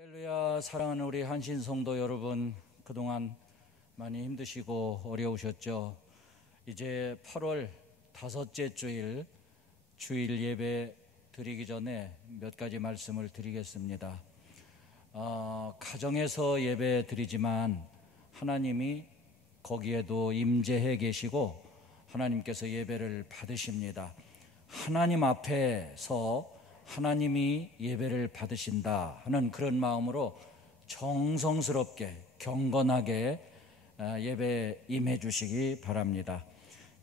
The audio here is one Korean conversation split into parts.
할렐루야. 사랑하는 우리 한신 성도 여러분, 그동안 많이 힘드시고 어려우셨죠? 이제 8월 다섯째 주일 예배 드리기 전에 몇 가지 말씀을 드리겠습니다. 가정에서 예배 드리지만 하나님이 거기에도 임재해 계시고 하나님께서 예배를 받으십니다. 하나님 앞에서 하나님이 예배를 받으신다 하는 그런 마음으로 정성스럽게 경건하게 예배 임해 주시기 바랍니다.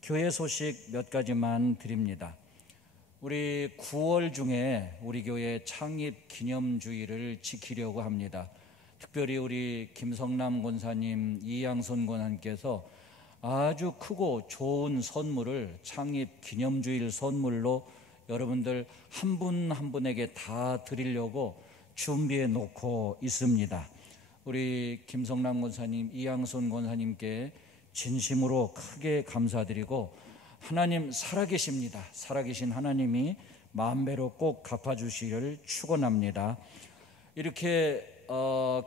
교회 소식 몇 가지만 드립니다. 우리 9월 중에 우리 교회 창립 기념주일을 지키려고 합니다. 특별히 우리 김성남 권사님, 이양손 권사님께서 아주 크고 좋은 선물을 창립 기념주일 선물로 여러분들 한 분 한 분에게 다 드리려고 준비해 놓고 있습니다. 우리 김성남 권사님, 이양손 권사님께 진심으로 크게 감사드리고, 하나님 살아계십니다. 살아계신 하나님이 만배로 꼭 갚아주시기를 축원합니다. 이렇게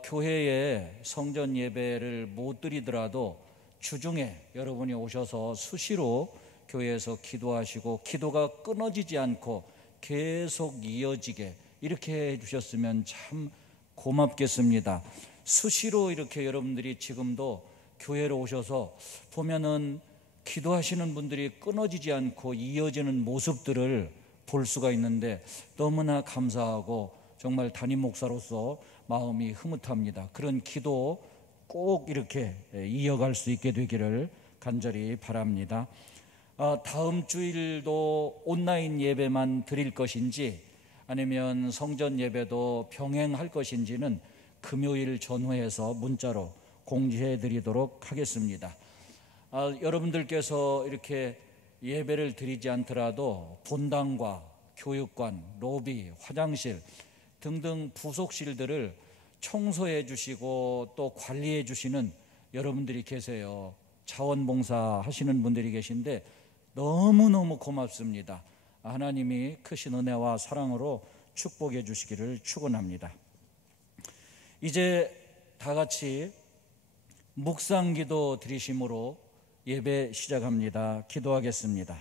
교회에 성전 예배를 못 드리더라도 주중에 여러분이 오셔서 수시로 교회에서 기도하시고 기도가 끊어지지 않고 계속 이어지게 이렇게 해주셨으면 참 고맙겠습니다. 수시로 이렇게 여러분들이 지금도 교회로 오셔서 보면은 기도하시는 분들이 끊어지지 않고 이어지는 모습들을 볼 수가 있는데 너무나 감사하고 정말 담임 목사로서 마음이 흐뭇합니다. 그런 기도 꼭 이렇게 이어갈 수 있게 되기를 간절히 바랍니다. 다음 주일도 온라인 예배만 드릴 것인지 아니면 성전 예배도 병행할 것인지는 금요일 전후해서 문자로 공지해 드리도록 하겠습니다. 여러분들께서 이렇게 예배를 드리지 않더라도 본당과 교육관, 로비, 화장실 등등 부속실들을 청소해 주시고 또 관리해 주시는 여러분들이 계세요. 자원봉사 하시는 분들이 계신데 너무너무 고맙습니다. 하나님이 크신 은혜와 사랑으로 축복해 주시기를 축원합니다. 이제 다 같이 묵상기도 드리심으로 예배 시작합니다. 기도하겠습니다.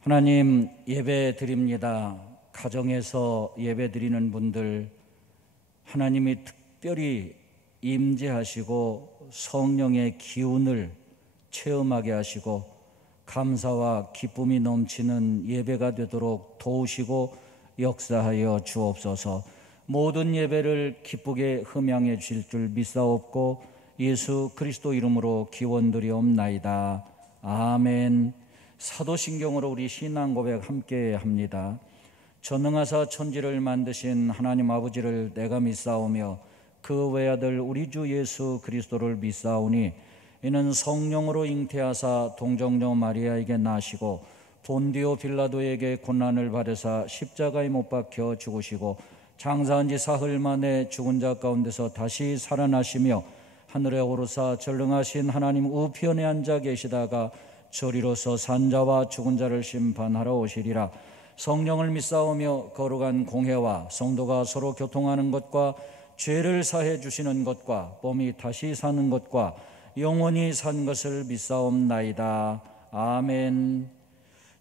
하나님, 예배 드립니다. 가정에서 예배 드리는 분들 하나님이 특별히 임재하시고 성령의 기운을 체험하게 하시고 감사와 기쁨이 넘치는 예배가 되도록 도우시고 역사하여 주옵소서. 모든 예배를 기쁘게 흠양해 주실 줄 믿사옵고 예수 그리스도 이름으로 기원드리옵나이다. 아멘. 사도신경으로 우리 신앙 고백 함께 합니다. 전능하사 천지를 만드신 하나님 아버지를 내가 믿사오며 그 외아들 우리 주 예수 그리스도를 믿사오니 이는 성령으로 잉태하사 동정녀 마리아에게 나시고 본디오 빌라도에게 고난을 받으사 십자가에 못 박혀 죽으시고 장사한 지 사흘 만에 죽은 자 가운데서 다시 살아나시며 하늘에 오르사 전능하신 하나님 우편에 앉아 계시다가 저리로서 산자와 죽은 자를 심판하러 오시리라. 성령을 믿사오며 거룩한 공회와 성도가 서로 교통하는 것과 죄를 사해 주시는 것과 몸이 다시 사는 것과 영원히 산 것을 믿사옵나이다. 아멘.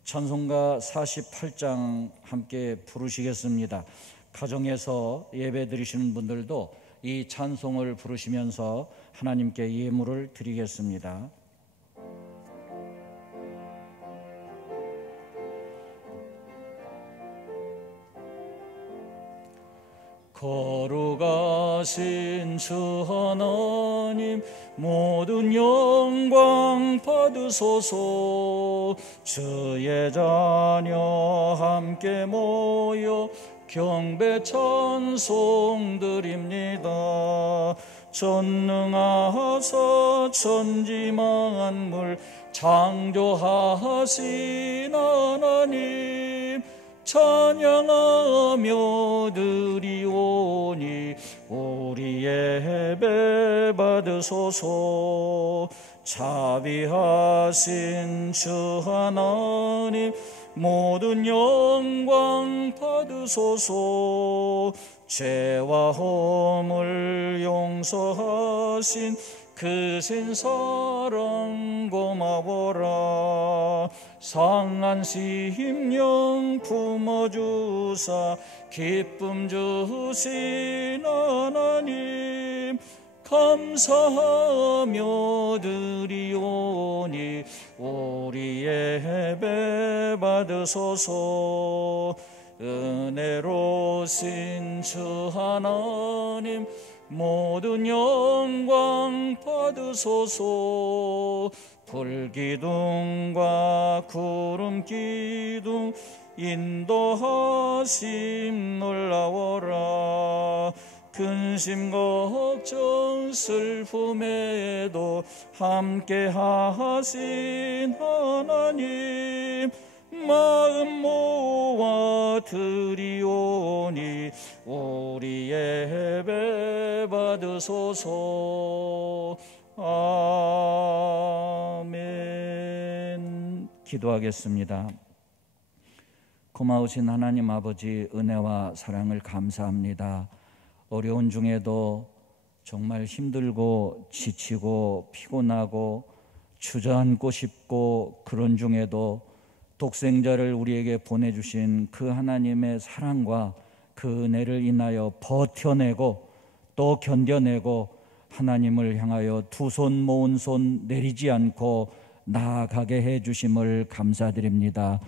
찬송가 48장 함께 부르시겠습니다. 가정에서 예배 드리시는 분들도 이 찬송을 부르시면서 하나님께 예물을 드리겠습니다. 거룩하신 주 하나님 모든 영광 받으소서. 주의 자녀 함께 모여 경배 찬송 드립니다. 전능하사 천지만물 창조하신 하나님 찬양하며 드리오니 우리 예배 받으소서. 자비하신 주 하나님 모든 영광 받으소서. 죄와 허물 용서하신 크신 사랑 고마워라. 상한 심령 품어주사 기쁨 주신 하나님 감사하며 드리오니 우리 예배 받으소서. 은혜로우신 주 하나님 모든 영광 받으소서. 불기둥과 구름기둥 인도하심 놀라워라. 근심 걱정 슬픔에도 함께 하신 하나님 마음 모아 드리오니 우리 예배 받으소서. 아멘. 기도하겠습니다. 고마우신 하나님 아버지, 은혜와 사랑을 감사합니다. 어려운 중에도 정말 힘들고 지치고 피곤하고 주저앉고 싶고 그런 중에도 독생자를 우리에게 보내주신 그 하나님의 사랑과 그 은혜를 인하여 버텨내고 또 견뎌내고 하나님을 향하여 두 손 모은 손 내리지 않고 나아가게 해주심을 감사드립니다.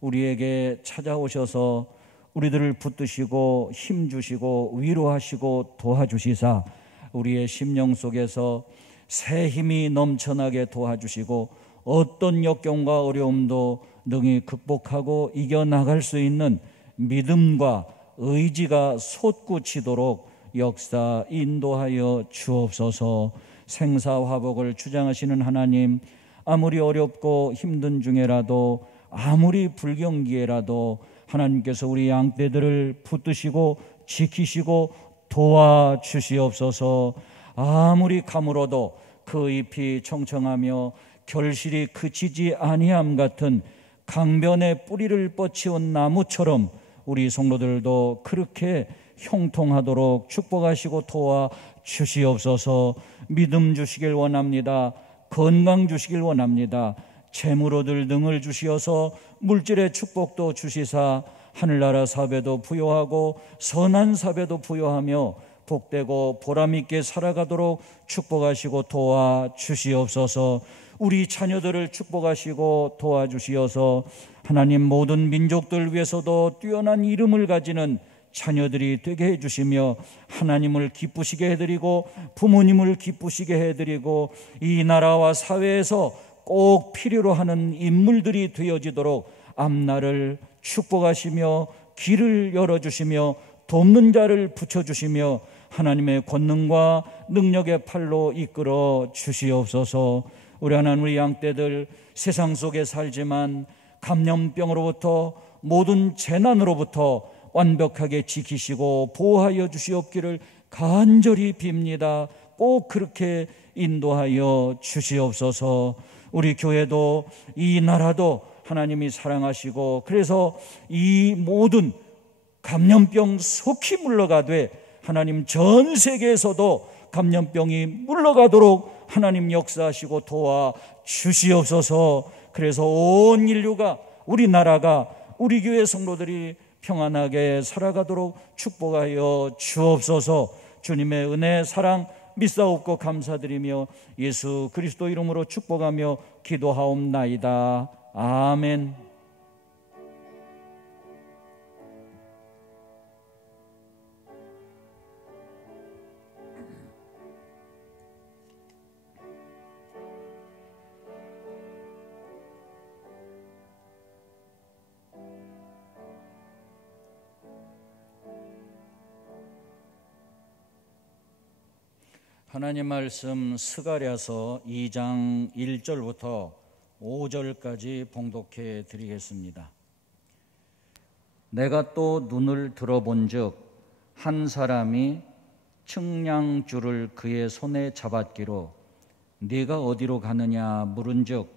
우리에게 찾아오셔서 우리들을 붙드시고 힘주시고 위로하시고 도와주시사 우리의 심령 속에서 새 힘이 넘쳐나게 도와주시고 어떤 역경과 어려움도 능히 극복하고 이겨나갈 수 있는 믿음과 의지가 솟구치도록 역사 인도하여 주옵소서. 생사화복을 주장하시는 하나님, 아무리 어렵고 힘든 중에라도 아무리 불경기에라도 하나님께서 우리 양떼들을 붙드시고 지키시고 도와주시옵소서. 아무리 가물어도 그 잎이 청청하며 결실이 그치지 아니함 같은 강변의 뿌리를 뻗치온 나무처럼 우리 성도들도 그렇게 형통하도록 축복하시고 도와주시옵소서. 믿음 주시길 원합니다. 건강 주시길 원합니다. 재물 얻을 능을 주시어서 물질의 축복도 주시사 하늘나라 사배도 부여하고 선한 사배도 부여하며 복되고 보람있게 살아가도록 축복하시고 도와주시옵소서. 우리 자녀들을 축복하시고 도와주시어서 하나님 모든 민족들 위해서도 뛰어난 이름을 가지는 자녀들이 되게 해주시며 하나님을 기쁘시게 해드리고 부모님을 기쁘시게 해드리고 이 나라와 사회에서 꼭 필요로 하는 인물들이 되어지도록 앞날을 축복하시며 길을 열어주시며 돕는 자를 붙여주시며 하나님의 권능과 능력의 팔로 이끌어 주시옵소서. 우리 하나님, 우리 양떼들 세상 속에 살지만 감염병으로부터 모든 재난으로부터 완벽하게 지키시고 보호하여 주시옵기를 간절히 빕니다. 꼭 그렇게 인도하여 주시옵소서. 우리 교회도 이 나라도 하나님이 사랑하시고 그래서 이 모든 감염병 속히 물러가되 하나님 전 세계에서도 감염병이 물러가도록 하나님 역사하시고 도와주시옵소서. 그래서 온 인류가, 우리나라가, 우리 교회 성도들이 평안하게 살아가도록 축복하여 주옵소서. 주님의 은혜, 사랑 믿사옵고 감사드리며 예수 그리스도 이름으로 축복하며 기도하옵나이다. 아멘. 하나님 말씀 스가랴서 2장 1절부터 5절까지 봉독해 드리겠습니다. 내가 또 눈을 들어본즉 한 사람이 측량줄을 그의 손에 잡았기로 네가 어디로 가느냐 물은즉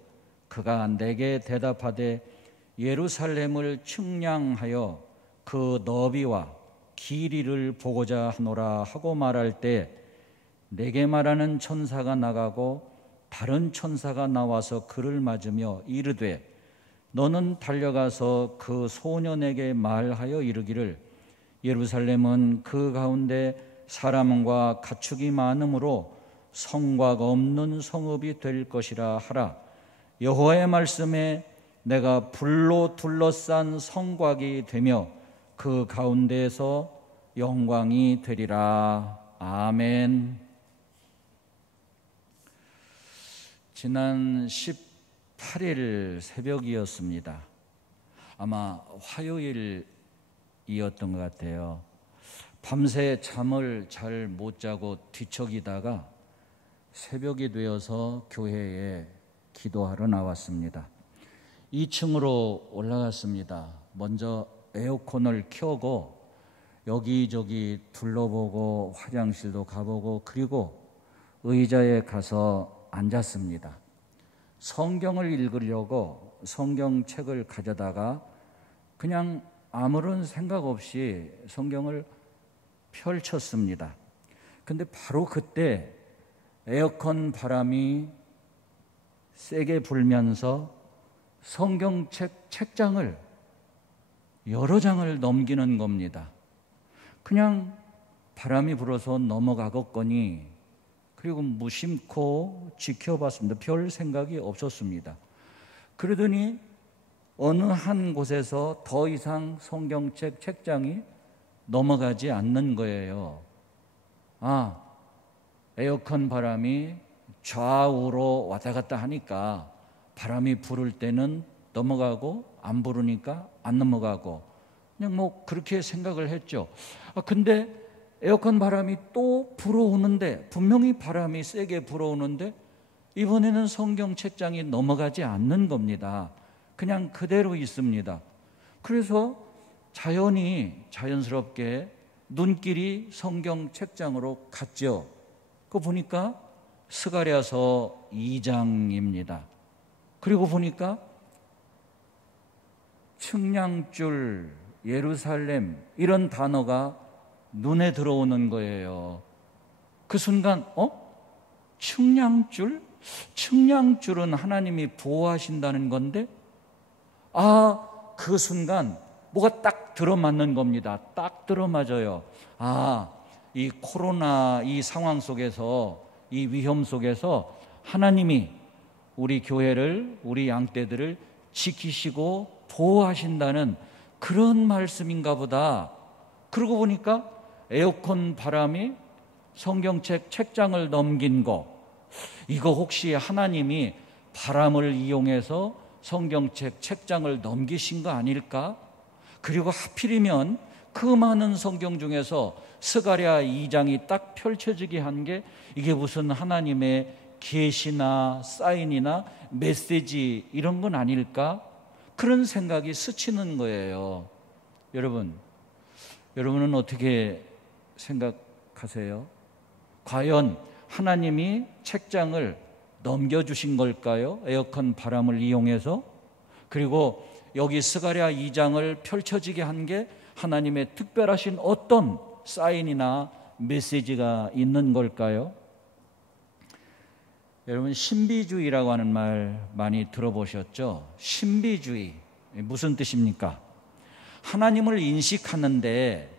그가 내게 대답하되 예루살렘을 측량하여 그 너비와 길이를 보고자 하노라 하고 말할 때 내게 말하는 천사가 나가고 다른 천사가 나와서 그를 맞으며 이르되 너는 달려가서 그 소년에게 말하여 이르기를 예루살렘은 그 가운데 사람과 가축이 많으므로 성곽 없는 성읍이 될 것이라 하라. 여호와의 말씀에 내가 불로 둘러싼 성곽이 되며 그 가운데에서 영광이 되리라. 아멘. 지난 18일 새벽이었습니다. 아마 화요일이었던 것 같아요. 밤새 잠을 잘 못 자고 뒤척이다가 새벽이 되어서 교회에 기도하러 나왔습니다. 2층으로 올라갔습니다. 먼저 에어컨을 켜고 여기저기 둘러보고 화장실도 가보고 그리고 의자에 가서 앉았습니다. 성경을 읽으려고 성경책을 가져다가 그냥 아무런 생각 없이 성경을 펼쳤습니다. 근데 바로 그때 에어컨 바람이 세게 불면서 성경책 책장을 여러 장을 넘기는 겁니다. 그냥 바람이 불어서 넘어가겠거니 그리고 무심코 지켜봤습니다. 별 생각이 없었습니다. 그러더니 어느 한 곳에서 더 이상 성경책 책장이 넘어가지 않는 거예요. 에어컨 바람이 좌우로 왔다 갔다 하니까 바람이 부를 때는 넘어가고 안 부르니까 안 넘어가고 그냥 그렇게 생각을 했죠. 근데 에어컨 바람이 또 불어오는데 분명히 바람이 세게 불어오는데 이번에는 성경 책장이 넘어가지 않는 겁니다. 그냥 그대로 있습니다. 그래서 자연스럽게 눈길이 성경 책장으로 갔죠. 그거 보니까 스가랴서 2장입니다. 그리고 보니까 측량줄, 예루살렘 이런 단어가 눈에 들어오는 거예요. 그 순간 측량줄? 측량줄은 하나님이 보호하신다는 건데 그 순간 뭐가 딱 들어맞는 겁니다. 딱 들어맞아요. 이 코로나 이 상황 속에서 이 위험 속에서 하나님이 우리 교회를 우리 양떼들을 지키시고 보호하신다는 그런 말씀인가 보다. 그러고 보니까 에어컨 바람이 성경책 책장을 넘긴 거 이거 혹시 하나님이 바람을 이용해서 성경책 책장을 넘기신 거 아닐까? 그리고 하필이면 그 많은 성경 중에서 스가랴 2장이 딱 펼쳐지게 한 게 이게 무슨 하나님의 계시나 사인이나 메시지 이런 건 아닐까? 그런 생각이 스치는 거예요. 여러분은 어떻게 생각하세요? 과연 하나님이 책장을 넘겨주신 걸까요? 에어컨 바람을 이용해서? 그리고 여기 스가랴 2장을 펼쳐지게 한 게 하나님의 특별하신 어떤 사인이나 메시지가 있는 걸까요? 여러분 신비주의라고 하는 말 많이 들어보셨죠? 신비주의 무슨 뜻입니까? 하나님을 인식하는데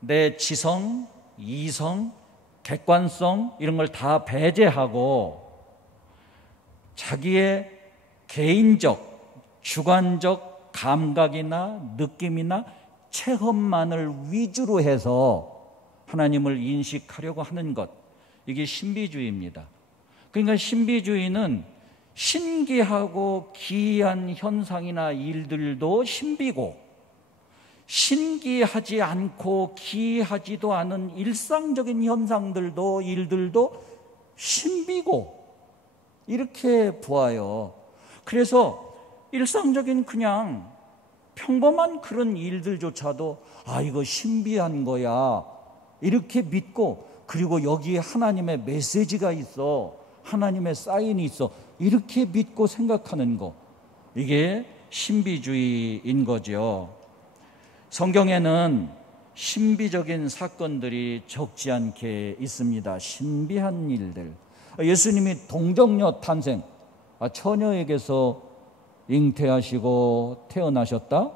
내 지성, 이성, 객관성 이런 걸 다 배제하고 자기의 개인적, 주관적 감각이나 느낌이나 체험만을 위주로 해서 하나님을 인식하려고 하는 것, 이게 신비주의입니다. 그러니까 신비주의는 신기하고 기이한 현상이나 일들도 신비고 신기하지 않고 기이하지도 않은 일상적인 현상들도 일들도 신비고 이렇게 보아요. 그래서 일상적인 그냥 평범한 그런 일들조차도 이거 신비한 거야 이렇게 믿고, 그리고 여기에 하나님의 메시지가 있어, 하나님의 사인이 있어 이렇게 믿고 생각하는 거, 이게 신비주의인 거죠. 성경에는 신비적인 사건들이 적지 않게 있습니다. 신비한 일들. 예수님이 동정녀 탄생, 처녀에게서 잉태하시고 태어나셨다?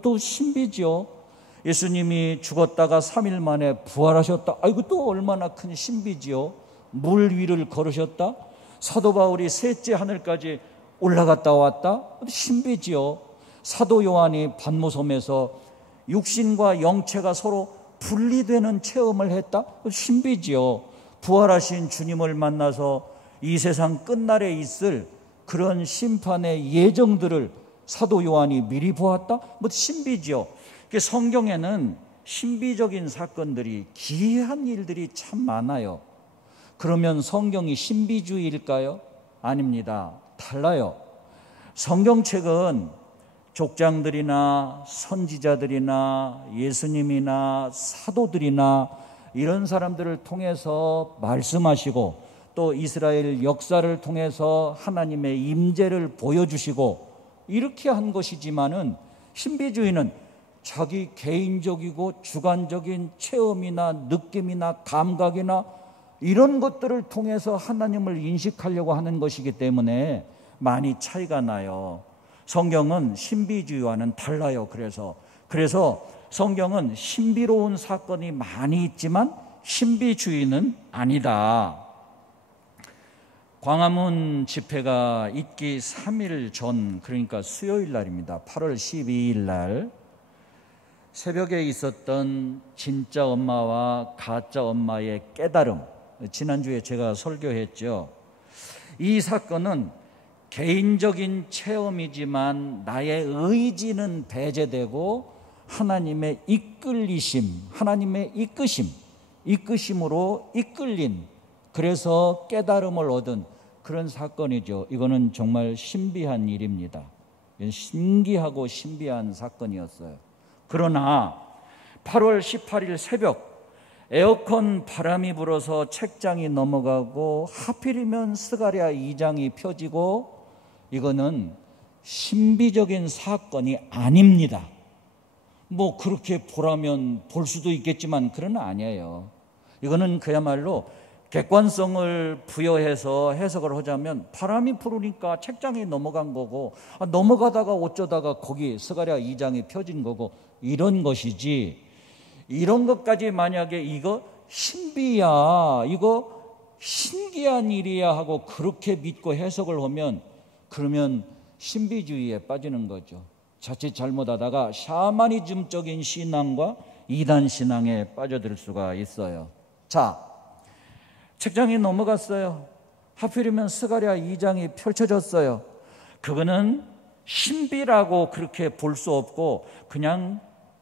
또 신비지요. 예수님이 죽었다가 3일 만에 부활하셨다. 이것도 얼마나 큰 신비지요. 물 위를 걸으셨다. 사도 바울이 셋째 하늘까지 올라갔다 왔다. 신비지요. 사도 요한이 반모섬에서 육신과 영체가 서로 분리되는 체험을 했다. 신비지요. 부활하신 주님을 만나서 이 세상 끝날에 있을 그런 심판의 예정들을 사도 요한이 미리 보았다. 신비지요. 성경에는 신비적인 사건들이, 기이한 일들이 참 많아요. 그러면 성경이 신비주의일까요? 아닙니다. 달라요. 성경책은 족장들이나 선지자들이나 예수님이나 사도들이나 이런 사람들을 통해서 말씀하시고, 또 이스라엘 역사를 통해서 하나님의 임재를 보여주시고 이렇게 한 것이지만은, 신비주의는 자기 개인적이고 주관적인 체험이나 느낌이나 감각이나 이런 것들을 통해서 하나님을 인식하려고 하는 것이기 때문에 많이 차이가 나요. 성경은 신비주의와는 달라요. 그래서 성경은 신비로운 사건이 많이 있지만 신비주의는 아니다. 광화문 집회가 있기 3일 전, 그러니까 수요일 날입니다. 8월 12일 날 새벽에 있었던 진짜 엄마와 가짜 엄마의 깨달음, 지난주에 제가 설교했죠. 이 사건은 개인적인 체험이지만 나의 의지는 배제되고 하나님의 이끌리심, 하나님의 이끄심으로 이끌린, 그래서 깨달음을 얻은 그런 사건이죠. 이거는 정말 신비한 일입니다. 신기하고 신비한 사건이었어요. 그러나 8월 18일 새벽 에어컨 바람이 불어서 책장이 넘어가고 하필이면 스가랴 2장이 펴지고, 이거는 신비적인 사건이 아닙니다. 그렇게 보라면 볼 수도 있겠지만 그건 아니에요. 이거는 그야말로 객관성을 부여해서 해석을 하자면 바람이 불으니까 책장이 넘어간 거고, 넘어가다가 어쩌다가 거기 스가랴 2장이 펴진 거고, 이런 것이지, 이런 것까지 만약에 이거 신비야, 이거 신기한 일이야 하고 그렇게 믿고 해석을 하면, 그러면 신비주의에 빠지는 거죠. 자칫 잘못하다가 샤머니즘적인 신앙과 이단 신앙에 빠져들 수가 있어요. 자, 책장이 넘어갔어요. 하필이면 스가랴 2장이 펼쳐졌어요. 그거는 신비라고 그렇게 볼 수 없고 그냥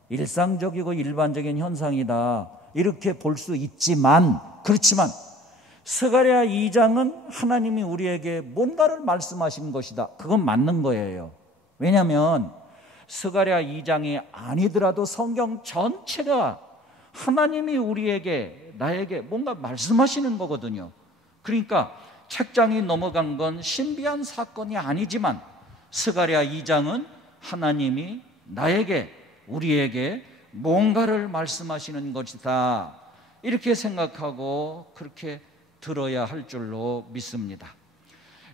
일상적이고 일반적인 현상이다 이렇게 볼 수 있지만, 그렇지만 스가랴 2장은 하나님이 우리에게 뭔가를 말씀하신 것이다. 그건 맞는 거예요. 왜냐하면 스가랴 2장이 아니더라도 성경 전체가 하나님이 우리에게, 나에게 뭔가 말씀하시는 거거든요. 그러니까 책장이 넘어간 건 신비한 사건이 아니지만 스가랴 2장은 하나님이 나에게, 우리에게 뭔가를 말씀하시는 것이다, 이렇게 생각하고 그렇게 들어야 할 줄로 믿습니다.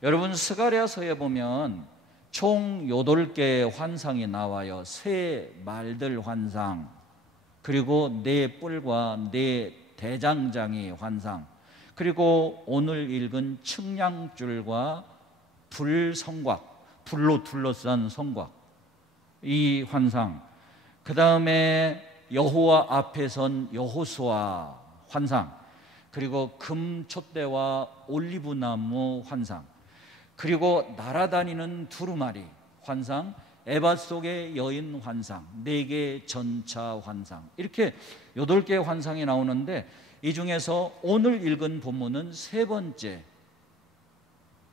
여러분, 스가랴서에 보면 총 8개의 환상이 나와요. 새 말들 환상, 그리고 네 뿔과 네 대장장이 환상, 그리고 오늘 읽은 측량줄과 불성곽, 불로 둘러싼 성곽, 이 환상, 그 다음에 여호와 앞에 선 여호수아 환상, 그리고 금촛대와 올리브나무 환상, 그리고 날아다니는 두루마리 환상, 에바 속의 여인 환상, 4개의 전차 환상, 이렇게 8개의 환상이 나오는데 이 중에서 오늘 읽은 본문은 3번째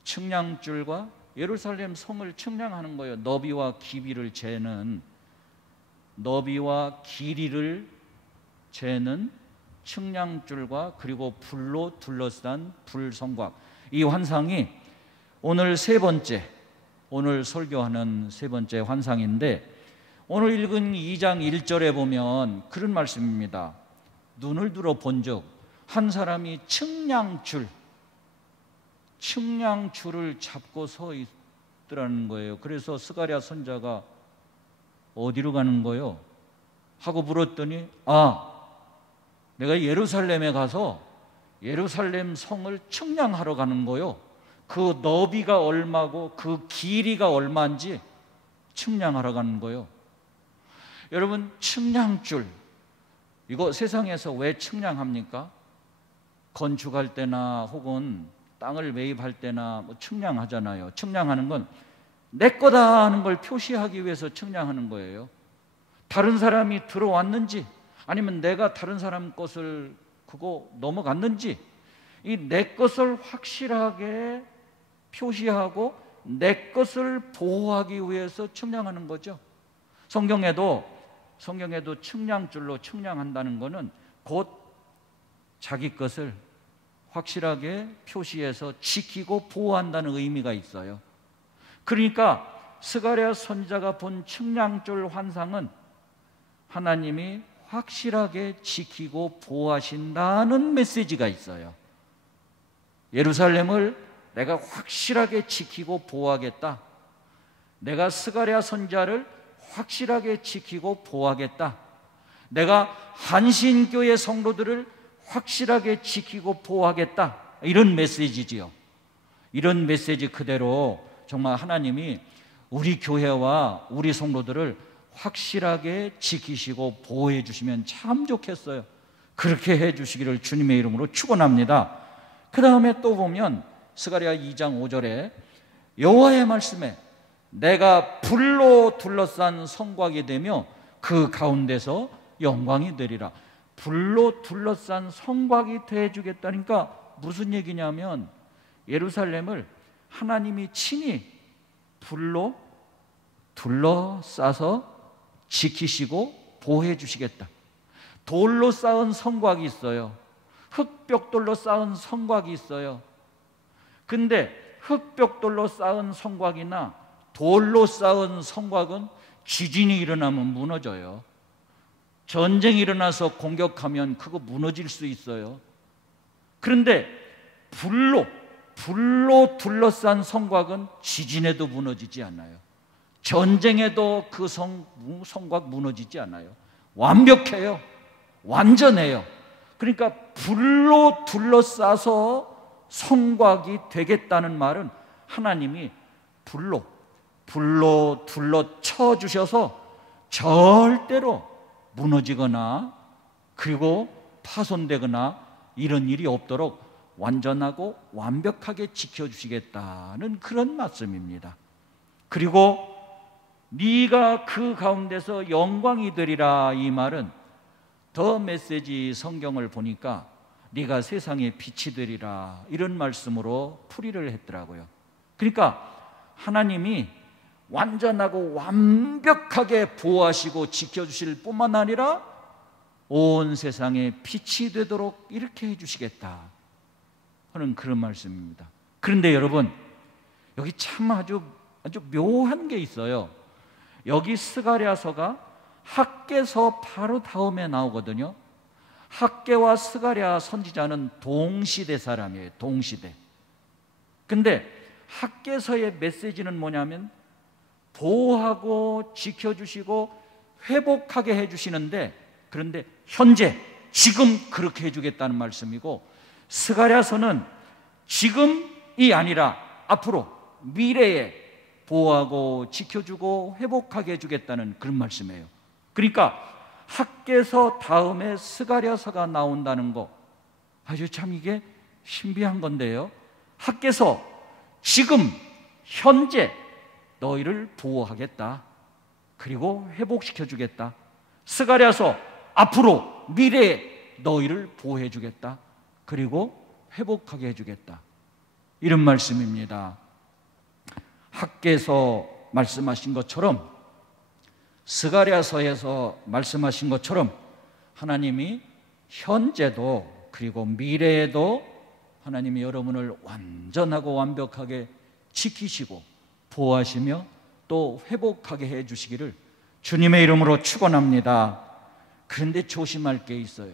측량줄과 예루살렘 성을 측량하는 거예요. 너비와 길이를 재는, 너비와 길이를 재는 측량줄과 그리고 불로 둘러싼 불성곽, 이 환상이 오늘 3번째, 오늘 설교하는 3번째 환상인데, 오늘 읽은 2장 1절에 보면 그런 말씀입니다. 눈을 들어 본즉 한 사람이 측량줄을 잡고 서 있더라는 거예요. 그래서 스가랴 선지자가 어디로 가는 거요? 하고 물었더니 내가 예루살렘에 가서 예루살렘 성을 측량하러 가는 거요. 그 너비가 얼마고 그 길이가 얼마인지 측량하러 가는 거요. 여러분, 측량줄, 이거 세상에서 왜 측량합니까? 건축할 때나 혹은 땅을 매입할 때나 측량하잖아요. 측량하는 건 내 거다 하는 걸 표시하기 위해서 측량하는 거예요. 다른 사람이 들어왔는지 아니면 내가 다른 사람 것을 그거 넘어갔는지 이 내 것을 확실하게 표시하고 내 것을 보호하기 위해서 측량하는 거죠. 성경에도 측량줄로 측량한다는 것은 곧 자기 것을 확실하게 표시해서 지키고 보호한다는 의미가 있어요. 그러니까 스가랴 선지자가 본 측량줄 환상은 하나님이 확실하게 지키고 보호하신다는 메시지가 있어요. 예루살렘을 내가 확실하게 지키고 보호하겠다. 내가 스가랴 선지자를 확실하게 지키고 보호하겠다. 내가 한신교회 성도들을 확실하게 지키고 보호하겠다. 이런 메시지지요. 이런 메시지 그대로 정말 하나님이 우리 교회와 우리 성도들을 확실하게 지키시고 보호해 주시면 참 좋겠어요. 그렇게 해 주시기를 주님의 이름으로 축원합니다. 그 다음에 또 보면 스가랴 2장 5절에 여호와의 말씀에 내가 불로 둘러싼 성곽이 되며 그 가운데서 영광이 되리라. 불로 둘러싼 성곽이 되어주겠다니까 무슨 얘기냐면 예루살렘을 하나님이 친히 불로 둘러싸서 지키시고 보호해 주시겠다. 돌로 쌓은 성곽이 있어요. 흙벽돌로 쌓은 성곽이 있어요. 근데 흙벽돌로 쌓은 성곽이나 돌로 쌓은 성곽은 지진이 일어나면 무너져요. 전쟁이 일어나서 공격하면 그거 무너질 수 있어요. 그런데 불로 둘러싼 성곽은 지진에도 무너지지 않아요. 전쟁에도 그 성곽 무너지지 않아요. 완벽해요. 완전해요. 그러니까 불로 둘러싸서 성곽이 되겠다는 말은 하나님이 불로 둘러쳐 주셔서 절대로 무너지거나 그리고 파손되거나 이런 일이 없도록 완전하고 완벽하게 지켜주시겠다는 그런 말씀입니다. 그리고 네가 그 가운데서 영광이 되리라, 이 말은 더 메시지 성경을 보니까 네가 세상의 빛이 되리라, 이런 말씀으로 풀이를 했더라고요. 그러니까 하나님이 완전하고 완벽하게 보호하시고 지켜주실 뿐만 아니라 온 세상에 빛이 되도록 이렇게 해주시겠다 하는 그런 말씀입니다. 그런데 여러분, 여기 참 아주 묘한 게 있어요. 여기 스가랴서가 학개서 바로 다음에 나오거든요. 학개와 스가랴 선지자는 동시대 사람이에요. 동시대. 근데 학개서의 메시지는 뭐냐면 보호하고 지켜주시고 회복하게 해주시는데, 그런데 현재 지금 그렇게 해주겠다는 말씀이고, 스가랴서는 지금이 아니라 앞으로 미래에 보호하고 지켜주고 회복하게 해주겠다는 그런 말씀이에요. 그러니까 학개서 다음에 스가랴서가 나온다는 거 아주 참 이게 신비한 건데요. 학개서 지금 현재 너희를 보호하겠다. 그리고 회복시켜 주겠다. 스가랴서 앞으로 미래에 너희를 보호해 주겠다. 그리고 회복하게 해 주겠다. 이런 말씀입니다. 학개서 말씀하신 것처럼, 스가랴서에서 말씀하신 것처럼 하나님이 현재도 그리고 미래에도 하나님이 여러분을 완전하고 완벽하게 지키시고 보호하시며 또 회복하게 해 주시기를 주님의 이름으로 축원합니다. 그런데 조심할 게 있어요.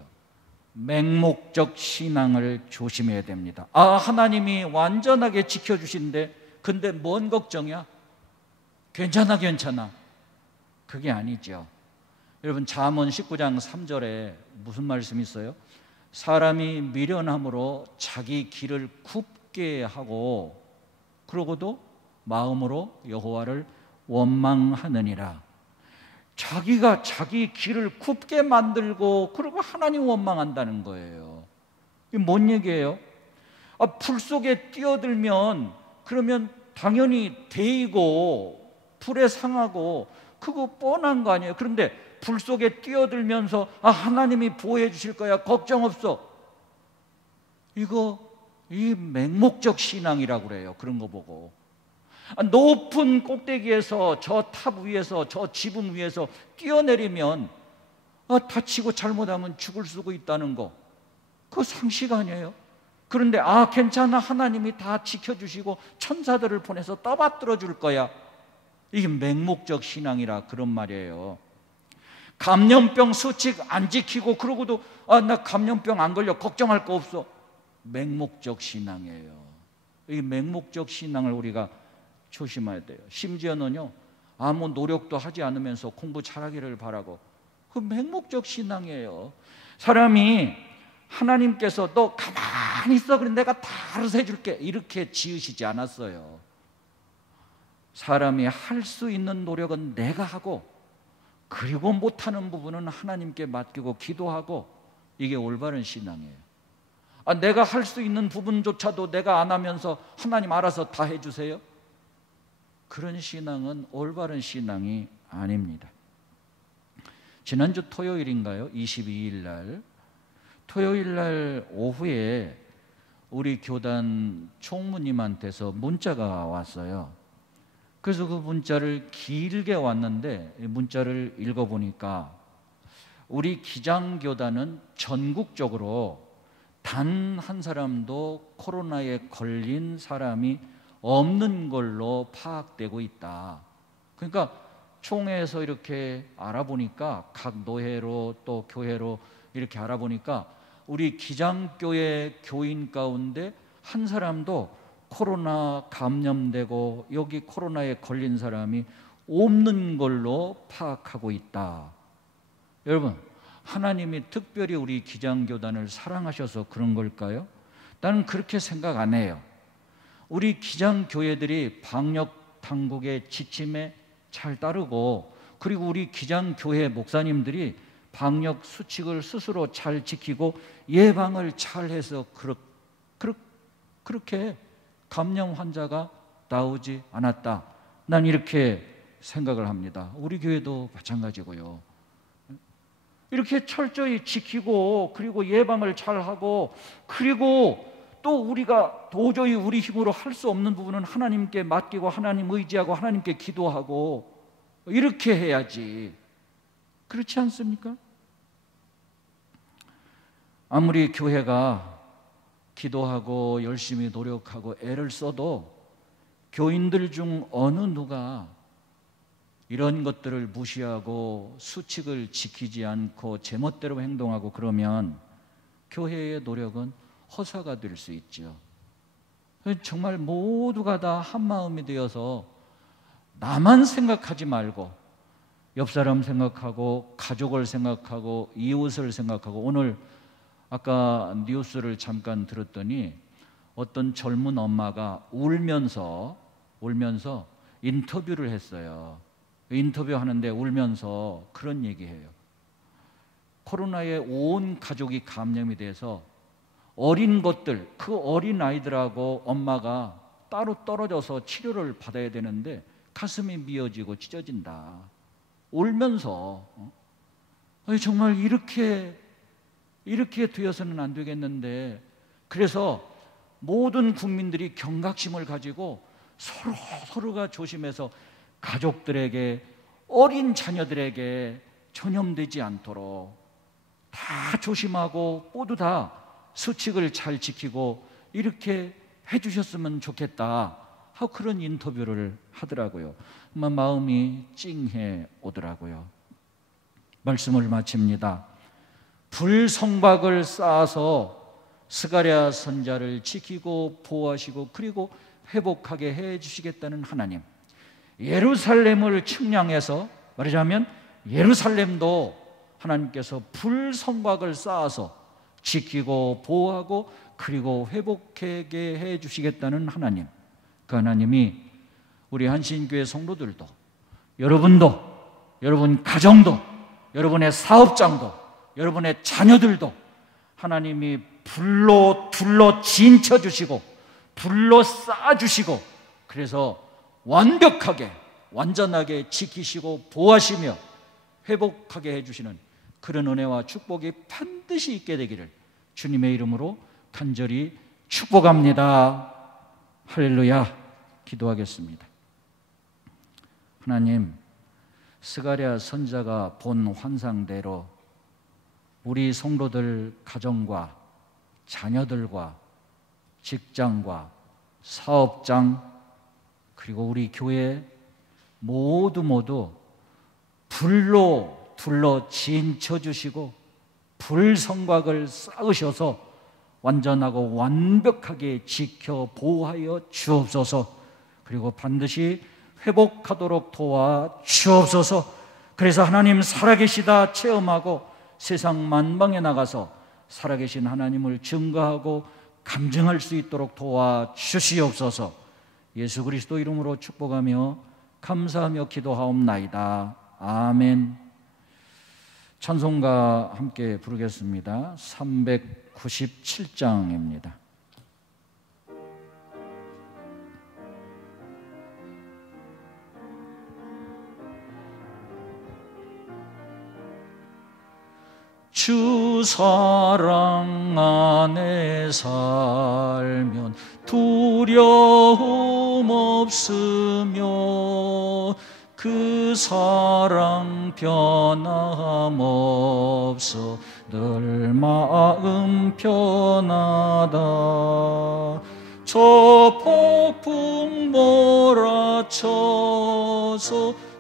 맹목적 신앙을 조심해야 됩니다. 하나님이 완전하게 지켜주신데 근데 뭔 걱정이야? 괜찮아. 그게 아니죠. 여러분, 잠언 19장 3절에 무슨 말씀이 있어요? 사람이 미련함으로 자기 길을 굽게 하고 그러고도 마음으로 여호와를 원망하느니라. 자기가 자기 길을 굽게 만들고 그리고 하나님 원망한다는 거예요. 이게 뭔 얘기예요? 불 속에 뛰어들면 그러면 당연히 데이고 불에 상하고 그거 뻔한 거 아니에요. 그런데 불 속에 뛰어들면서 하나님이 보호해 주실 거야, 걱정 없어. 이 맹목적 신앙이라고 그래요. 그런 거 보고 높은 꼭대기에서 저 탑 위에서 저 지붕 위에서 뛰어내리면 다치고 잘못하면 죽을 수도 있다는 거, 그거 상식 아니에요? 그런데 괜찮아, 하나님이 다 지켜주시고 천사들을 보내서 떠받들어 줄 거야. 이게 맹목적 신앙이라 그런 말이에요. 감염병 수칙 안 지키고 그러고도 나 감염병 안 걸려, 걱정할 거 없어. 맹목적 신앙이에요. 이 맹목적 신앙을 우리가 조심해야 돼요. 심지어는요, 아무 노력도 하지 않으면서 공부 잘하기를 바라고, 그 맹목적 신앙이에요. 사람이 하나님께서 너 가만히 있어, 그래 내가 다 알아서 해줄게, 이렇게 지으시지 않았어요. 사람이 할 수 있는 노력은 내가 하고 그리고 못하는 부분은 하나님께 맡기고 기도하고, 이게 올바른 신앙이에요. 내가 할 수 있는 부분조차도 내가 안 하면서 하나님 알아서 다 해주세요? 그런 신앙은 올바른 신앙이 아닙니다. 지난주 토요일인가요? 22일 날, 토요일 날 오후에 우리 교단 총무님한테서 문자가 왔어요. 그래서 그 문자를 길게 왔는데 문자를 읽어보니까 우리 기장교단은 전국적으로 단 한 사람도 코로나에 걸린 사람이 없는 걸로 파악되고 있다. 그러니까 총회에서 이렇게 알아보니까 각 노회로 또 교회로 이렇게 알아보니까 우리 기장교회 교인 가운데 한 사람도 코로나 감염되고 여기 코로나에 걸린 사람이 없는 걸로 파악하고 있다. 여러분, 하나님이 특별히 우리 기장교단을 사랑하셔서 그런 걸까요? 나는 그렇게 생각 안 해요. 우리 기장교회들이 방역 당국의 지침에 잘 따르고 그리고 우리 기장교회 목사님들이 방역 수칙을 스스로 잘 지키고 예방을 잘 해서 그렇게 감염 환자가 나오지 않았다. 난 이렇게 생각을 합니다. 우리 교회도 마찬가지고요. 이렇게 철저히 지키고 그리고 예방을 잘하고 그리고 또 우리가 도저히 우리 힘으로 할 수 없는 부분은 하나님께 맡기고 하나님 의지하고 하나님께 기도하고 이렇게 해야지. 그렇지 않습니까? 아무리 교회가 기도하고 열심히 노력하고 애를 써도 교인들 중 어느 누가 이런 것들을 무시하고 수칙을 지키지 않고 제멋대로 행동하고 그러면 교회의 노력은 허사가 될 수 있죠. 정말 모두가 다 한마음이 되어서 나만 생각하지 말고 옆 사람 생각하고 가족을 생각하고 이웃을 생각하고, 오늘 아까 뉴스를 잠깐 들었더니 어떤 젊은 엄마가 울면서 인터뷰를 했어요. 인터뷰하는데 울면서 그런 얘기해요. 코로나에 온 가족이 감염이 돼서 어린 것들, 그 어린 아이들하고 엄마가 따로 떨어져서 치료를 받아야 되는데 가슴이 미어지고 찢어진다. 울면서 아니, 정말 이렇게 되어서는 안 되겠는데, 그래서 모든 국민들이 경각심을 가지고 서로가 조심해서 가족들에게, 어린 자녀들에게 전염되지 않도록 다 조심하고 모두 다 수칙을 잘 지키고 이렇게 해주셨으면 좋겠다 하고 그런 인터뷰를 하더라고요. 마음이 찡해 오더라고요. 말씀을 마칩니다. 불성박을 쌓아서 스가랴 선지자를 지키고 보호하시고 그리고 회복하게 해주시겠다는 하나님, 예루살렘을 측량해서 말하자면 예루살렘도 하나님께서 불성박을 쌓아서 지키고 보호하고 그리고 회복하게 해주시겠다는 하나님, 그 하나님이 우리 한신교회 성도들도, 여러분도, 여러분 가정도, 여러분의 사업장도, 여러분의 자녀들도 하나님이 불로 둘러 진쳐주시고 불로 쌓아주시고 그래서 완벽하게 완전하게 지키시고 보호하시며 회복하게 해주시는 그런 은혜와 축복이 반드시 있게 되기를 주님의 이름으로 간절히 축복합니다. 할렐루야. 기도하겠습니다. 하나님, 스가랴 선지자가 본 환상대로 우리 성도들 가정과 자녀들과 직장과 사업장 그리고 우리 교회 모두 불로 둘러 진쳐주시고 불성곽을 쌓으셔서 완전하고 완벽하게 지켜 보호하여 주옵소서. 그리고 반드시 회복하도록 도와 주옵소서. 그래서 하나님 살아계시다 체험하고 세상 만방에 나가서 살아계신 하나님을 증거하고 감증할 수 있도록 도와 주시옵소서. 예수 그리스도 이름으로 축복하며 감사하며 기도하옵나이다. 아멘. 찬송가 함께 부르겠습니다. 397장입니다. 주 사랑 안에 살면 두려움 없으며 그 사랑 변함없어 늘 마음 편하다. 저 폭풍 몰아쳐서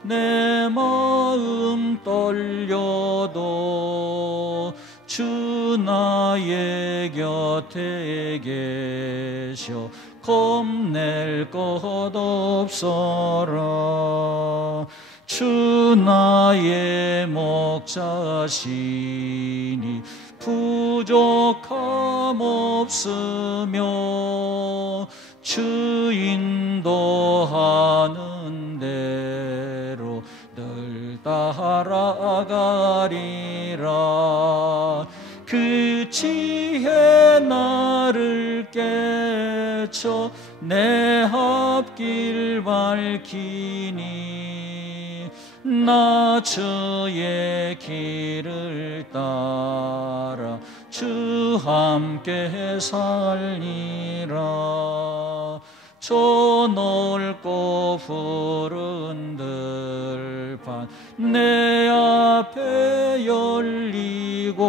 내 마음 떨려도 주 나의 곁에 계셔 겁낼 것 없어라. 주 나의 목자시니 부족함 없으며 주 인도하는 대로 늘 따라가리라. 그 지혜 나를 깨쳐 내 앞길 밝히니 나 주의 길을 따라 주 함께 살리라. 저 넓고 푸른 들판 내 앞에 열리고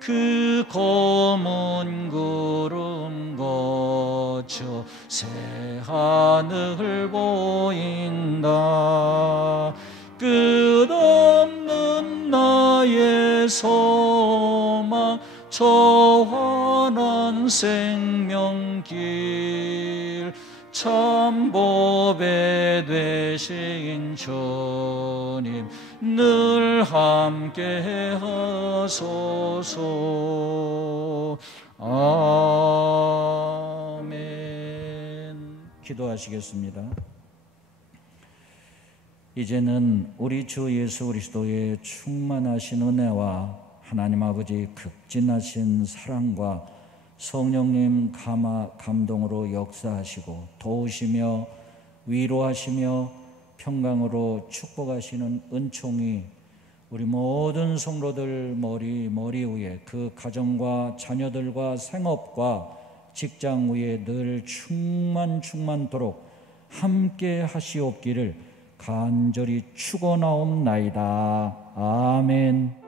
그 검은 구름 거쳐 새 하늘 보인다. 끝없는 나의 소망 저 환한 생명길 참 보배 되신 주님 늘 함께 하소서. 아멘. 기도하시겠습니다. 이제는 우리 주 예수 그리스도의 충만하신 은혜와 하나님 아버지 극진하신 사랑과 성령님 감동으로 역사하시고 도우시며 위로하시며 평강으로 축복하시는 은총이 우리 모든 성도들 머리 위에, 그 가정과 자녀들과 생업과 직장 위에 늘 충만토록 함께 하시옵기를 간절히 축원하옵나이다. 아멘.